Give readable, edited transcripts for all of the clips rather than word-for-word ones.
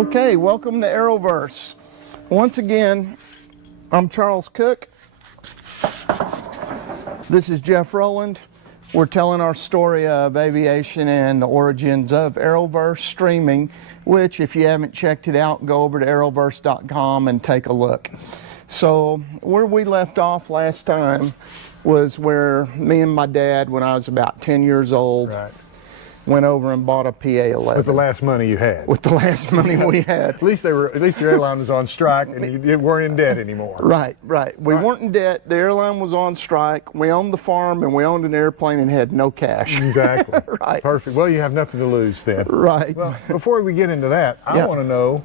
Okay, welcome to Arrowverse. Once again, I'm Charles Cook. This is Jeff Rowland. We're telling our story of aviation and the origins of Arrowverse streaming, which if you haven't checked it out, go over to arrowverse.com and take a look. So where we left off last time was where me and my dad, when I was about 10 years old, went over and bought a PA-11. With the last money you had. With the last money we had. At least your airline was on strike and you weren't in debt anymore. Right. We weren't in debt. The airline was on strike. We owned the farm and we owned an airplane and had no cash. Exactly. Right. Perfect. Well, you have nothing to lose then. Right. Well, before we get into that, I want to know,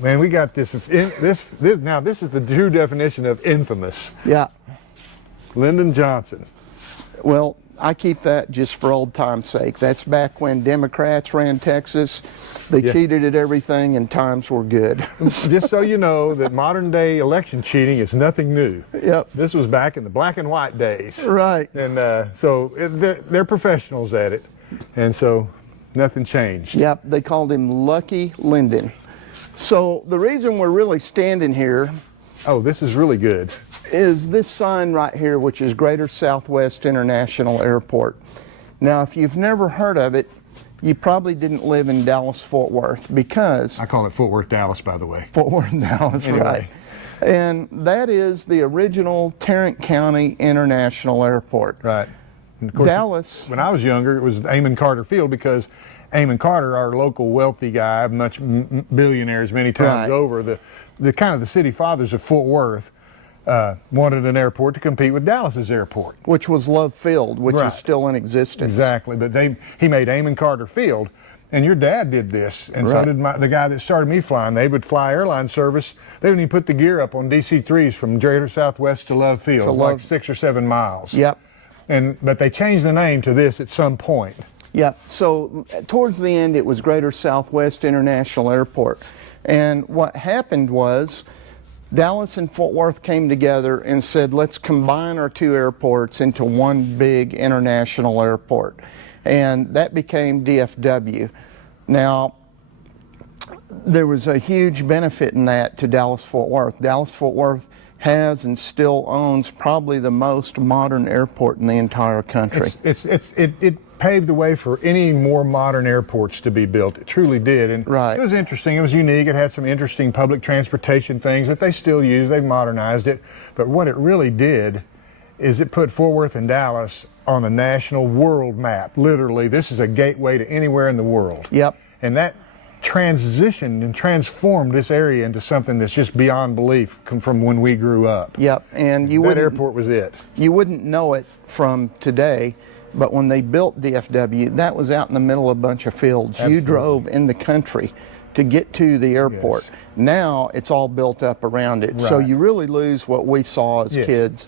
man, we got this. Now, this is the true definition of infamous. Yeah. Lyndon Johnson. Well, I keep that just for old time's sake. That's back when Democrats ran Texas. They cheated at everything and times were good. Just so you know that modern day election cheating is nothing new. Yep. This was back in the black and white days. Right. And so they're professionals at it. And so nothing changed. Yep. They called him Lucky Lyndon. So the reason we're really standing here. Oh, this is really good. Is this sign right here, which is Greater Southwest International Airport. Now, if you've never heard of it, you probably didn't live in Dallas-Fort Worth, because... I call it Fort Worth, Dallas, by the way. Fort Worth, Dallas, anyway. Right. And that is the original Tarrant County International Airport. Right. And of course, Dallas... When I was younger, it was Amon Carter Field, because Amon Carter, our local wealthy guy, much billionaires many times over, the kind of the city fathers of Fort Worth, wanted an airport to compete with Dallas's airport, which was Love Field, which is still in existence. Exactly, but he made Amon Carter Field, and your dad did this, and so did the guy that started me flying. They would fly airline service. They wouldn't even put the gear up on DC-3s from Greater Southwest to Love Field, like 6 or 7 miles. Yep. But they changed the name to this at some point. Yep. So towards the end, it was Greater Southwest International Airport, and what happened was, Dallas and Fort Worth came together and said, let's combine our two airports into one big international airport. And that became DFW. Now, there was a huge benefit in that to Dallas-Fort Worth. Dallas-Fort Worth has and still owns probably the most modern airport in the entire country. It paved the way for any more modern airports to be built. It truly did. And it was interesting. It was unique. It had some interesting public transportation things that they still use. They've modernized it. But what it really did is it put Fort Worth and Dallas on the national world map. Literally, this is a gateway to anywhere in the world. Yep. And that transitioned and transformed this area into something that's just beyond belief from when we grew up. Yep. And that airport was it. You wouldn't know it from today. But when they built DFW, that was out in the middle of a bunch of fields. Absolutely. You drove in the country to get to the airport. Yes. Now it's all built up around it. Right. So you really lose what we saw as kids.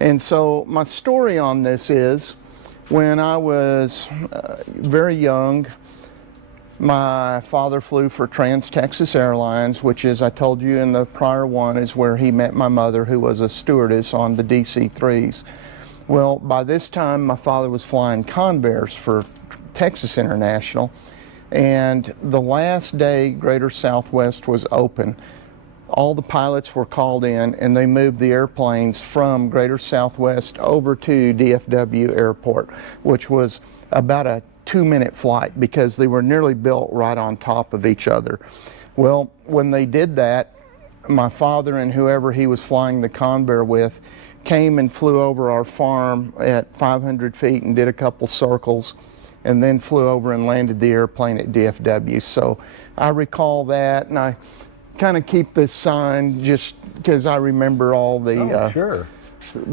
And so my story on this is, when I was very young, my father flew for Trans-Texas Airlines, which is, I told you in the prior one, is where he met my mother, who was a stewardess on the DC-3s. Well, by this time, my father was flying Convairs for Texas International, and the last day Greater Southwest was open, all the pilots were called in, and they moved the airplanes from Greater Southwest over to DFW Airport, which was about a 2-minute flight because they were nearly built right on top of each other. Well, when they did that, my father and whoever he was flying the Convair with came and flew over our farm at 500 feet and did a couple circles, and then flew over and landed the airplane at DFW. So I recall that, and I kind of keep this sign just because I remember all the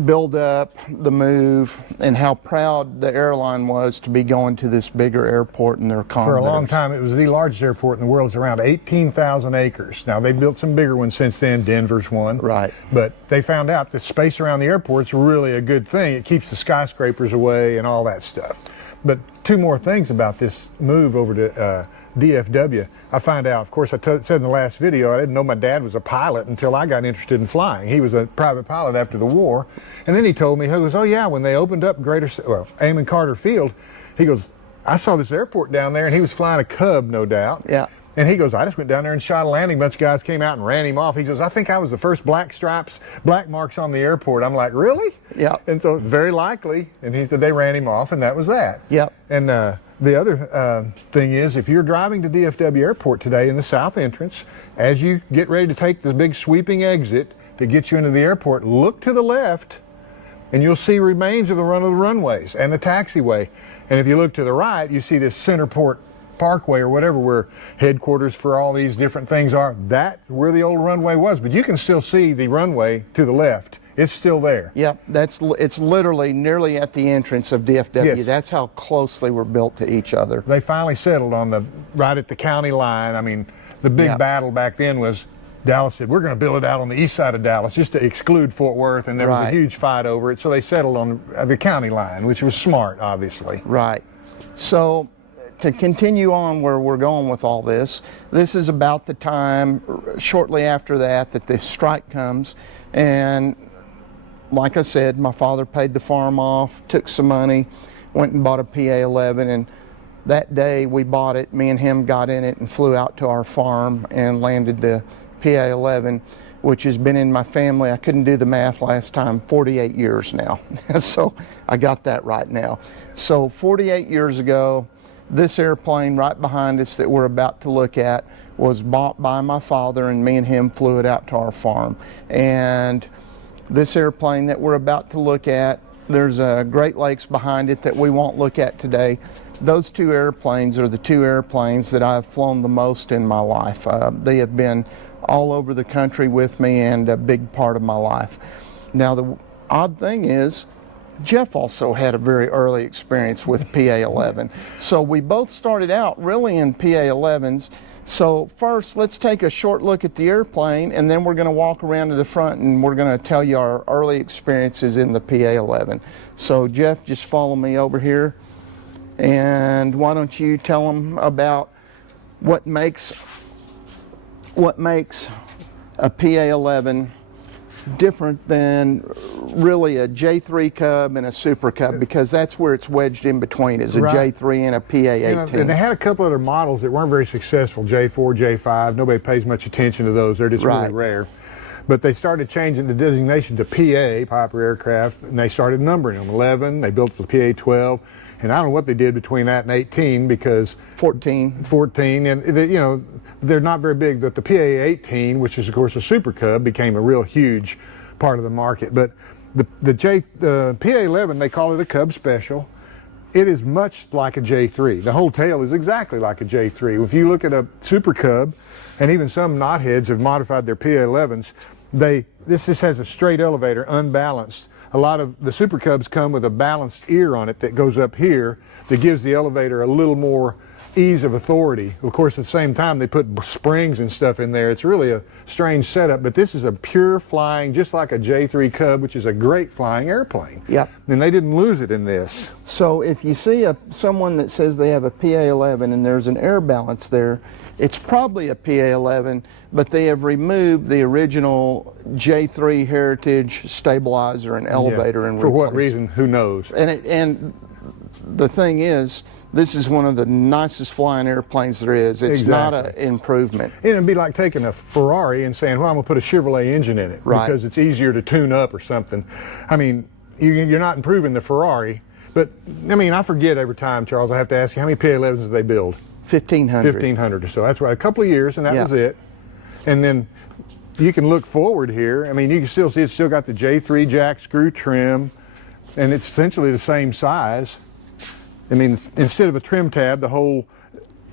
build up, the move, and how proud the airline was to be going to this bigger airport in their Convairs. For a long time, it was the largest airport in the world. It's around 18,000 acres. Now, they built some bigger ones since then. Denver's one. Right. But they found out the space around the airport's really a good thing. It keeps the skyscrapers away and all that stuff. But two more things about this move over to DFW. I find out, of course, I said in the last video, I didn't know my dad was a pilot until I got interested in flying. He was a private pilot after the war. And then he told me, he goes, oh yeah, when they opened up Amon Carter Field, he goes, I saw this airport down there, and he was flying a Cub, no doubt. Yeah. And he goes, I just went down there and shot a landing. A bunch of guys came out and ran him off. He goes, I think I was the first black marks on the airport. I'm like, really? Yeah. And so very likely. And he said they ran him off, and that was that. Yep. And the other thing is, if you're driving to DFW Airport today in the south entrance, as you get ready to take this big sweeping exit to get you into the airport, look to the left, and you'll see remains of the runways and the taxiway. And if you look to the right, you see this Centerport Parkway or whatever, where headquarters for all these different things are. That's where the old runway was, but you can still see the runway to the left. It's still there. Yep, it's literally nearly at the entrance of DFW. Yes. That's how closely we're built to each other. They finally settled on right at the county line. I mean, the big battle back then was Dallas said, we're going to build it out on the east side of Dallas just to exclude Fort Worth, and there was a huge fight over it, so they settled on the county line, which was smart, obviously. Right. So to continue on where we're going with all this, this is about the time shortly after that the strike comes, and like I said, my father paid the farm off, took some money, went and bought a PA-11, and that day we bought it, me and him got in it and flew out to our farm and landed the PA-11, which has been in my family, I couldn't do the math last time, 48 years now. So I got that right now. So 48 years ago, this airplane right behind us that we're about to look at was bought by my father, and me and him flew it out to our farm. And this airplane that we're about to look at, there's a Great Lakes behind it that we won't look at today. Those two airplanes are the two airplanes that I've flown the most in my life. They have been all over the country with me and a big part of my life. Now the odd thing is, Jeff also had a very early experience with PA-11. So we both started out really in PA-11s. So first, let's take a short look at the airplane, and then we're going to walk around to the front and we're going to tell you our early experiences in the PA-11. So Jeff, just follow me over here, and why don't you tell them about what makes a PA-11 different than really a J-3 Cub and a Super Cub, because that's where it's wedged in between, is a J-3 and a PA-18. And they had a couple other models that weren't very successful, J-4, J-5. Nobody pays much attention to those. They're just really rare. But they started changing the designation to PA, Piper Aircraft, and they started numbering them. 11, they built the PA-12, and I don't know what they did between that and 18, because 14, and they, you know, they're not very big. But the PA-18, which is of course a Super Cub, became a real huge part of the market. But the PA-11, they call it a Cub Special. It is much like a J-3. The whole tail is exactly like a J-3. If you look at a Super Cub, and even some knotheads have modified their PA-11s, this just has a straight elevator, unbalanced. A lot of the Super Cubs come with a balanced ear on it that goes up here that gives the elevator a little more ease of authority. Of course, at the same time, they put springs and stuff in there. It's really a strange setup, but this is a pure flying, just like a J-3 Cub, which is a great flying airplane. Yep. And they didn't lose it in this. So if you see someone that says they have a PA-11 and there's an air balance there, it's probably a PA-11, but they have removed the original J-3 Heritage stabilizer and elevator. And for what reason, who knows? And the thing is, this is one of the nicest flying airplanes there is. It's not an improvement. It'd be like taking a Ferrari and saying, well, I'm going to put a Chevrolet engine in it because it's easier to tune up or something. I mean, you're not improving the Ferrari. But, I mean, I forget every time, Charles, I have to ask you, how many PA-11s did they build? 1,500. 1,500 or so. That's right. A couple of years, and that was it. And then you can look forward here. I mean, you can still see it's still got the J3 jack screw trim, and it's essentially the same size. I mean, instead of a trim tab, the whole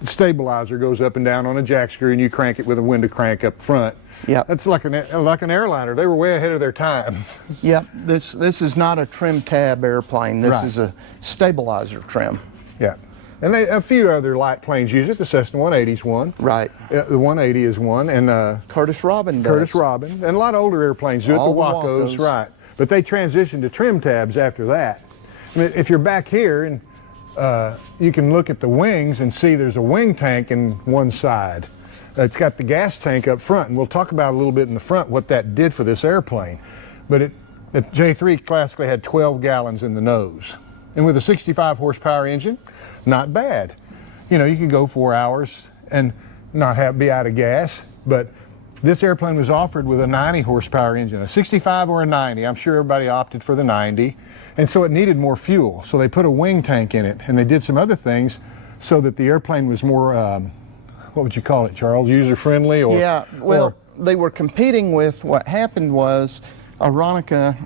stabilizer goes up and down on a jack screw, and you crank it with a window crank up front. Yeah, that's like an airliner. They were way ahead of their time. Yep. This is not a trim tab airplane. This is a stabilizer trim. Yeah. And a few other light planes use it. The Cessna 180's one. Right. The 180 is one, and Curtis Robin does. Curtis Robin, and a lot of older airplanes do it. The Wacos, right? But they transitioned to trim tabs after that. I mean, if you're back here and you can look at the wings and see there's a wing tank in one side. It's got the gas tank up front, and we'll talk about a little bit in the front what that did for this airplane. But the J-3 classically had 12 gallons in the nose. And with a 65 horsepower engine, not bad. You know, you could go 4 hours and not be out of gas, but this airplane was offered with a 90 horsepower engine, a 65 or a 90. I'm sure everybody opted for the 90. And so it needed more fuel. So they put a wing tank in it, and they did some other things so that the airplane was more, what would you call it, Charles, user-friendly? Or, yeah, well, they were competing with, what happened was, Aeronica,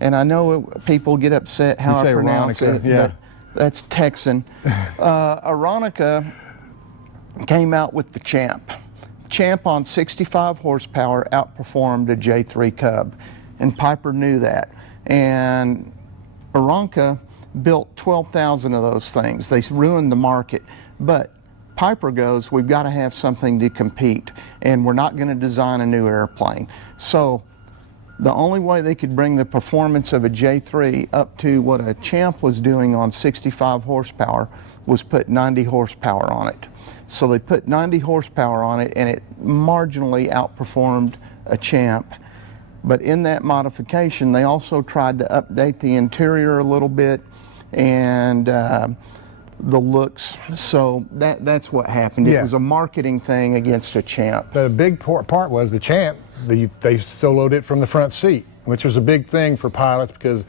and I know people get upset how I pronounce it, yeah. That's Texan. Aeronica came out with the Champ. Champ on 65 horsepower outperformed a J-3 Cub, and Piper knew that. And Aeronica built 12,000 of those things. They ruined the market, but Piper goes, we've got to have something to compete, and we're not going to design a new airplane. So the only way they could bring the performance of a J-3 up to what a Champ was doing on 65 horsepower was put 90 horsepower on it. So they put 90 horsepower on it, and it marginally outperformed a Champ. But in that modification, they also tried to update the interior a little bit and the looks. So that's what happened. It was a marketing thing against a Champ. The big part was the Champ, they soloed it from the front seat, which was a big thing for pilots because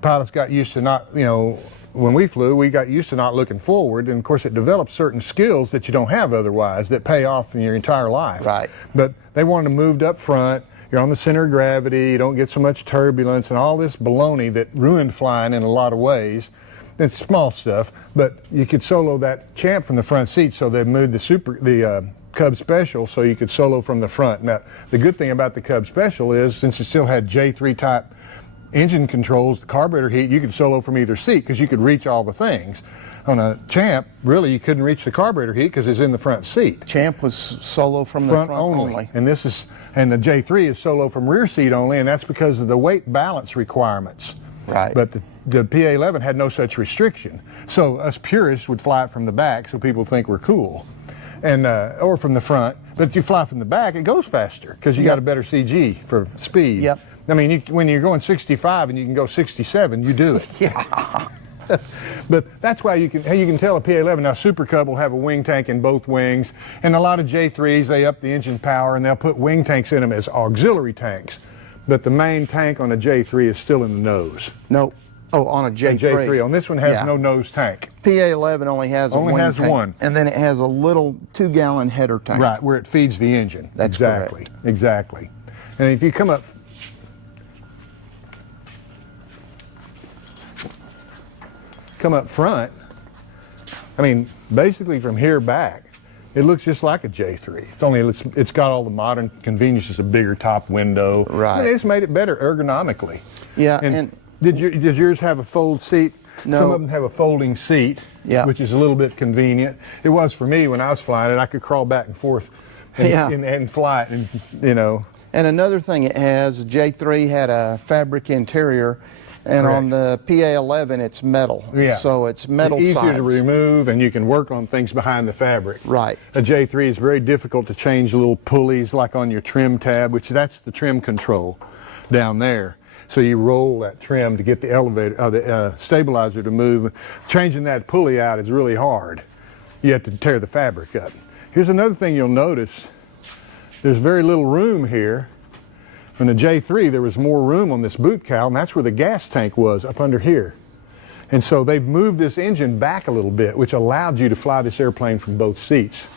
pilots got used to not, you know, when we flew, we got used to not looking forward, and of course it develops certain skills that you don't have otherwise that pay off in your entire life. Right. But they wanted to move up front. You're on the center of gravity, you don't get so much turbulence and all this baloney that ruined flying in a lot of ways. It's small stuff, but you could solo that Champ from the front seat, so they moved the Cub Special so you could solo from the front. Now, the good thing about the Cub Special is, since it still had J3 type engine controls, the carburetor heat, you could solo from either seat because you could reach all the things. On a Champ, really, you couldn't reach the carburetor heat because it's in the front seat. Champ was solo from the front only. And the J3 is solo from rear seat only, and that's because of the weight balance requirements. Right. But the PA-11 had no such restriction. So us purists would fly it from the back so people think we're cool. And or from the front. But if you fly from the back, it goes faster because you got a better CG for speed. Yep. I mean, when you're going 65 and you can go 67, you do it. Yeah. But that's why you can tell a PA-11. Now, Super Cub will have a wing tank in both wings, and a lot of J3s, they up the engine power and they'll put wing tanks in them as auxiliary tanks. But the main tank on a J3 is still in the nose. No. Oh, on a J3. A J3. On this one has no nose tank. PA-11 only has a wing tank. One. And then it has a little 2-gallon header tank. Right, where it feeds the engine. That's correct. Exactly. And if you come up front, I mean, basically from here back, it looks just like a J3. It's got all the modern conveniences, a bigger top window. Right. I mean, it's made it better ergonomically. Yeah. And did yours have a fold seat? No. Some of them have a folding seat, which is a little bit convenient. It was for me when I was flying it. I could crawl back and forth and fly it, and you know. And another thing it has, J3 had a fabric interior. And on the PA-11, it's metal. Yeah. So it's metal sides. Easier to remove, and you can work on things behind the fabric. Right. A J3 is very difficult to change little pulleys like on your trim tab, which that's the trim control down there. So you roll that trim to get the the stabilizer to move. Changing that pulley out is really hard. You have to tear the fabric up. Here's another thing you'll notice. There's very little room here. In the J3, there was more room on this boot cowl, and that's where the gas tank was, up under here. And so they've moved this engine back a little bit, which allowed you to fly this airplane from both seats.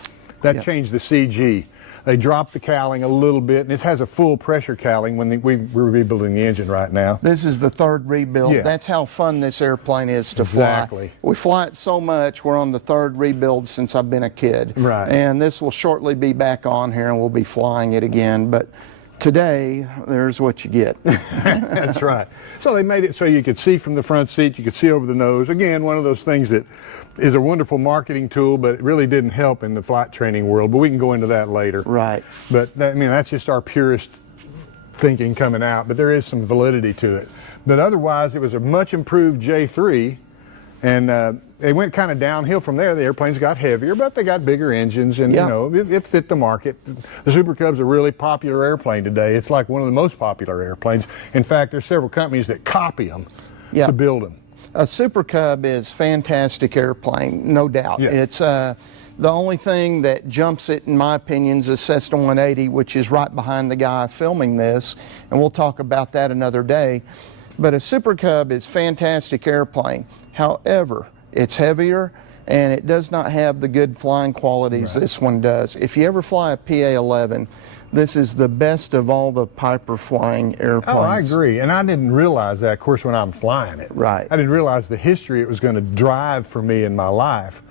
That changed the CG. They dropped the cowling a little bit, and this has a full pressure cowling when we're rebuilding the engine right now. This is the third rebuild. Yeah. That's how fun this airplane is to fly. Exactly. We fly it so much, we're on the third rebuild since I've been a kid. Right. And this will shortly be back on here, and we'll be flying it again. But today, there's what you get. That's right. So they made it so you could see from the front seat, you could see over the nose. Again, one of those things that is a wonderful marketing tool, but it really didn't help in the flight training world. But we can go into that later. Right. But I mean, that's just our purist thinking coming out, but there is some validity to it. But otherwise, it was a much improved J3, and they went kind of downhill from there. The airplanes got heavier, but they got bigger engines, and you know, it fit the market. The Super Cub's a really popular airplane today. It's like one of the most popular airplanes. In fact, there's several companies that copy them to build them. A Super Cub is fantastic airplane, no doubt. Yeah. It's the only thing that jumps it, in my opinion, is a Cessna 180, which is right behind the guy filming this, and we'll talk about that another day. But a Super Cub is fantastic airplane. However, it's heavier and it does not have the good flying qualities this one does. If you ever fly a PA-11, this is the best of all the Piper flying airplanes. Oh, I agree. And I didn't realize that, of course, when I'm flying it. Right. I didn't realize the history it was going to drive for me in my life.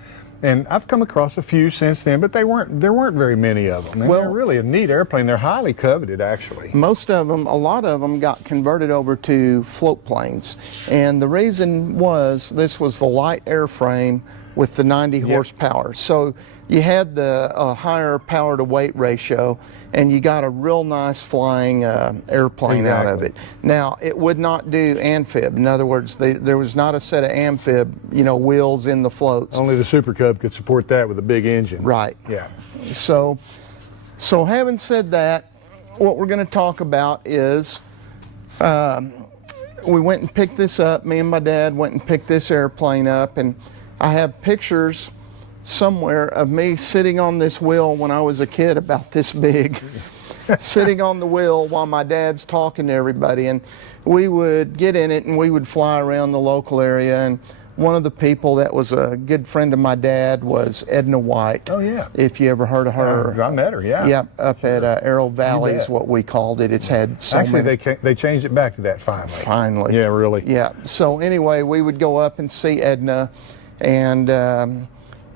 And I've come across a few since then, but there weren't very many of them. And Well, they're really a neat airplane. They're highly coveted, actually. Most of them, a lot of them got converted over to float planes. And the reason was this was the light airframe with the 90 horsepower. So you had the higher power to weight ratio, and you got a real nice flying airplane out of it. Now, it would not do amphib. In other words, there was not a set of amphib, wheels in the floats. Only the Super Cub could support that with a big engine. Right. Yeah. So having said that, what we're going to talk about is we went and picked this up. Me and my dad went and picked this airplane up, and I have pictures somewhere of me sitting on this wheel when I was a kid about this big, sitting on the wheel while my dad's talking to everybody. And we would get in it and we would fly around the local area. And one of the people that was a good friend of my dad was Edna White. Oh, yeah. If you ever heard of her. I met her, yeah. Yep, up at Arrow Valley is what we called it. It's had so Actually, many. they changed it back to that finally. Finally. Yeah, really. Yeah. So anyway, we would go up and see Edna and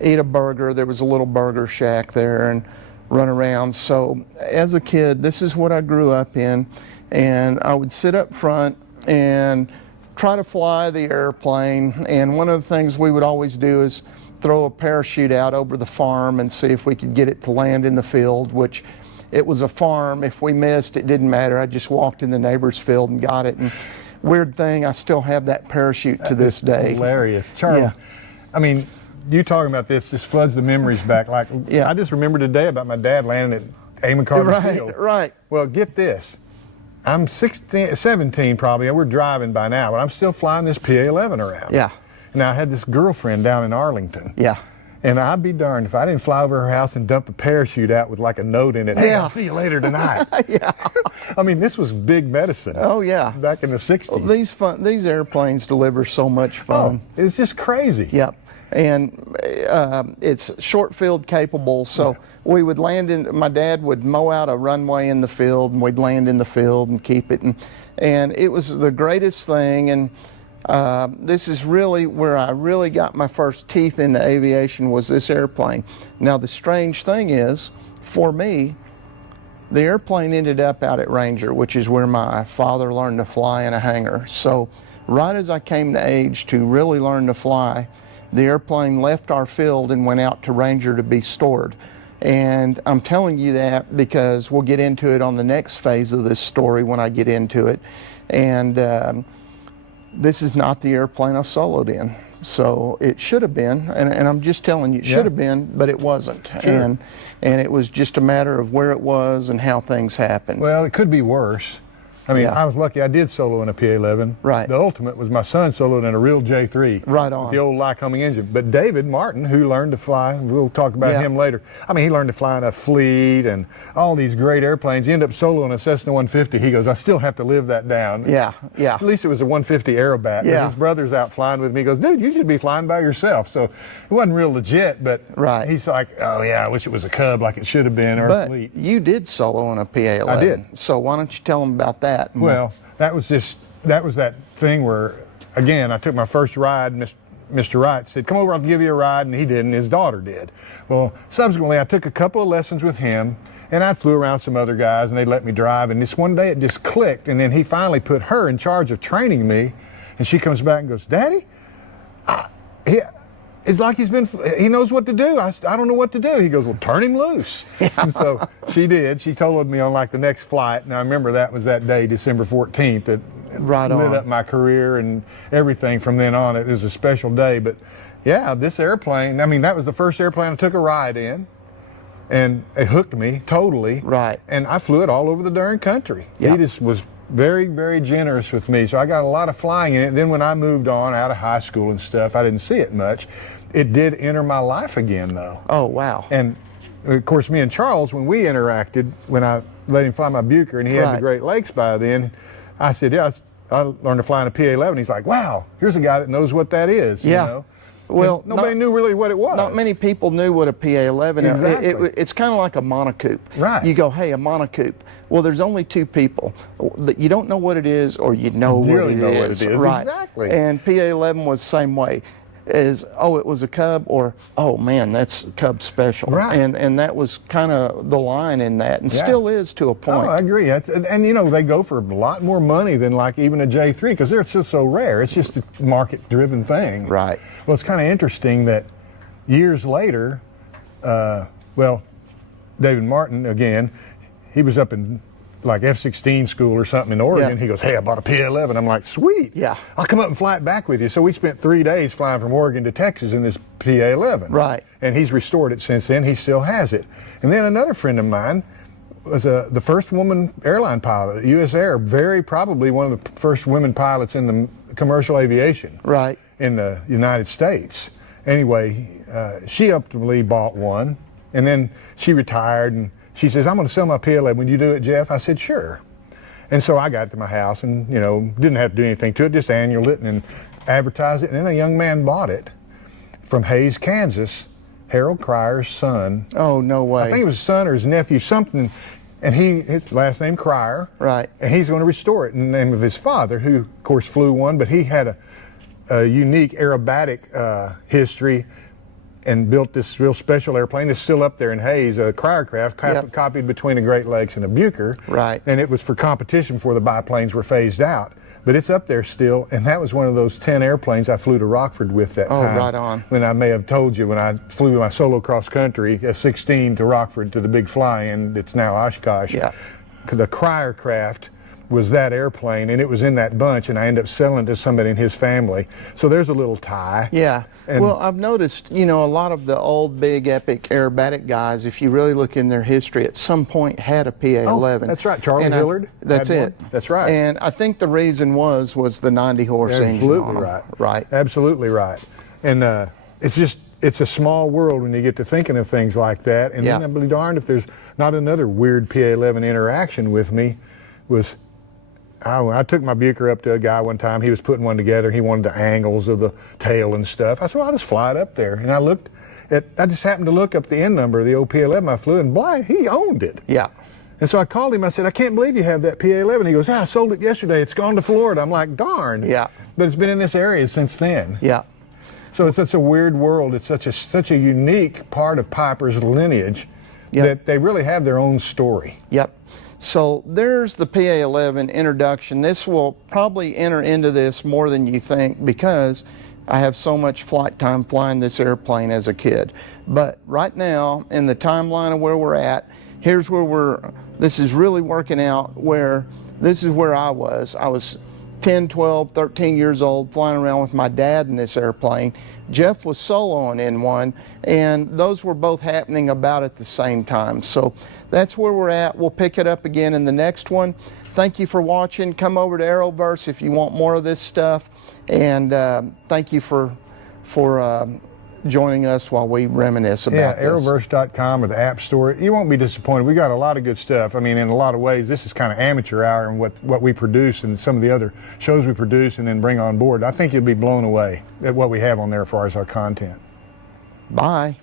eat a burger. There was a little burger shack there, and run around. So as a kid, this is what I grew up in, and I would sit up front and try to fly the airplane. And one of the things we would always do is throw a parachute out over the farm and see if we could get it to land in the field, which it was a farm. If we missed, it didn't matter. I just walked in the neighbor's field and got it. And weird thing, I still have that parachute to this day. Hilarious. Charles, Yeah. I mean, you talking about this floods the memories back. Like, I just remember today about my dad landing at Amon Carter Field. Right. Well, get this. I'm 17 probably, and we're driving by now, but I'm still flying this PA-11 around. Yeah. And I had this girlfriend down in Arlington. Yeah. And I'd be darned if I didn't fly over her house and dump a parachute out with like a note in it. Hey, I'll see you later tonight. Yeah. I mean, this was big medicine. Oh, yeah. Back in the 60s. Well, these airplanes deliver so much fun. Oh, it's just crazy. Yep. And it's short field capable, so we would land in, my dad would mow out a runway in the field, and we'd land in the field and keep it. And it was the greatest thing. And this is really where I really got my first teeth into aviation, was this airplane. Now, the strange thing is, for me, the airplane ended up out at Ranger, which is where my father learned to fly in a hangar. So right as I came to age to really learn to fly, the airplane left our field and went out to Ranger to be stored. And I'm telling you that because we'll get into it on the next phase of this story when I get into it. And this is not the airplane I soloed in. So it should have been, and I'm just telling you, it should have been, but it wasn't. Sure. And it was just a matter of where it was and how things happened. Well, it could be worse. I mean, I was lucky I did solo in a PA-11. Right. The ultimate was my son soloed in a real J-3. Right on. With the old Lycoming engine. But David Martin, who learned to fly, we'll talk about him later. I mean, he learned to fly in a Fleet and all these great airplanes. He ended up soloing a Cessna 150. He goes, I still have to live that down. Yeah, yeah. At least it was a 150 Aerobat. Yeah. But his brother's out flying with me. He goes, dude, you should be flying by yourself. So it wasn't real legit, but he's like, oh yeah, I wish it was a Cub like it should have been, or a Fleet. You did solo in a PA-11. I did. So why don't you tell them about that? Well, that was that thing where, again, I took my first ride. Mr. Wright said, come over, I'll give you a ride, and he didn't. His daughter did. Well, subsequently, I took a couple of lessons with him, and I flew around some other guys, and they let me drive. And this one day, it just clicked, and then he finally put her in charge of training me, and she comes back and goes, Daddy, it's like he knows what to do. I don't know what to do. He goes, well, turn him loose. Yeah. And so she did. She told me on like the next flight, and I remember that was that day, December 14th, that lit up my career and everything from then on. It was a special day. But yeah, this airplane, I mean, that was the first airplane I took a ride in, and it hooked me totally. Right. And I flew it all over the darn country. Yeah. He just was very, very generous with me. So I got a lot of flying in it. Then when I moved on out of high school and stuff, I didn't see it much. It did enter my life again, though. Oh, wow. And of course, me and Charles, when we interacted, when I let him fly my Bucher and he had the Great Lakes by then, I said, yeah, I learned to fly in a PA-11. He's like, wow, here's a guy that knows what that is. Yeah. You know? Well, nobody knew really what it was. Not many people knew what a PA-11 is. Exactly. It's kind of like a monocoop. Right. You go, hey, a monocoop. Well, there's only two people. You don't know what it is, or you know what it is. What it is. Right. Exactly. And PA-11 was the same way. Is, oh, it was a Cub, or, oh man, that's Cub special. Right. And that was kind of the line in that, and still is to a point. Oh, I agree. And you know, they go for a lot more money than like even a J-3 because they're just so rare. It's just a market-driven thing. Right. Well, it's kind of interesting that years later, well, David Martin, again, he was up in like F-16 school or something in Oregon. Yeah. He goes, hey, I bought a PA-11. I'm like, sweet. Yeah. I'll come up and fly it back with you. So we spent 3 days flying from Oregon to Texas in this PA-11. Right. And he's restored it since then. He still has it. And then another friend of mine was the first woman airline pilot at U.S. Air, very probably one of the first women pilots in the commercial aviation. Right. In the United States. Anyway, she ultimately bought one, and then she retired, and she says, I'm going to sell my PA-11. Will you do it, Jeff? I said, sure. And so I got it to my house and, you know, didn't have to do anything to it, just annualed it and advertised it. And then a young man bought it from Hays, Kansas, Harold Cryer's son. Oh, no way. I think it was his son or his nephew, something. And his last name Cryer. Right. And he's going to restore it in the name of his father, who, of course, flew one, but he had a unique aerobatic history and built this real special airplane. It's still up there in Hays, a Cryer craft, copied between a Great Lakes and a Bucher. Right. And it was for competition before the biplanes were phased out. But it's up there still, and that was one of those 10 airplanes I flew to Rockford with that time. Oh, right on. When I may have told you, when I flew my solo cross country at 16 to Rockford to the big fly-in, it's now Oshkosh. Yeah. The Cryer craft was that airplane, and it was in that bunch, and I ended up selling it to somebody in his family. So there's a little tie. Yeah. Well, I've noticed, you know, a lot of the old, big, epic aerobatic guys, if you really look in their history, at some point had a PA-11. Oh, that's right. Charlie Hillard. That's it. That's right. And I think the reason was the 90-horse engine on them. Right. Right. Absolutely right. And it's a small world when you get to thinking of things like that. And then I'll be darned if there's not another weird PA-11 interaction with me. I took my Bucher up to a guy one time. He was putting one together. He wanted the angles of the tail and stuff. I said, well, I'll just fly it up there. And I just happened to look up the N number of the old PA-11 I flew, and boy, he owned it. Yeah. And so I called him. I said, I can't believe you have that PA-11. He goes, yeah, I sold it yesterday. It's gone to Florida. I'm like, darn. Yeah. But it's been in this area since then. Yeah. So it's such a weird world. It's such a unique part of Piper's lineage that they really have their own story. Yep. So there's the PA-11 introduction. This will probably enter into this more than you think because I have so much flight time flying this airplane as a kid. But right now, in the timeline of where we're at, here's where this is really working out where, this is where I was. I was 10, 12, 13 years old flying around with my dad in this airplane. Jeff was soloing in one, and those were both happening about at the same time. So that's where we're at. We'll pick it up again in the next one. Thank you for watching. Come over to Aeroverse if you want more of this stuff. And thank you for joining us while we reminisce about this. Aeroverse.com or the App Store. You won't be disappointed. We got a lot of good stuff. I mean, in a lot of ways, this is kind of amateur hour and what we produce and some of the other shows we produce and then bring on board. I think you'll be blown away at what we have on there as far as our content. Bye.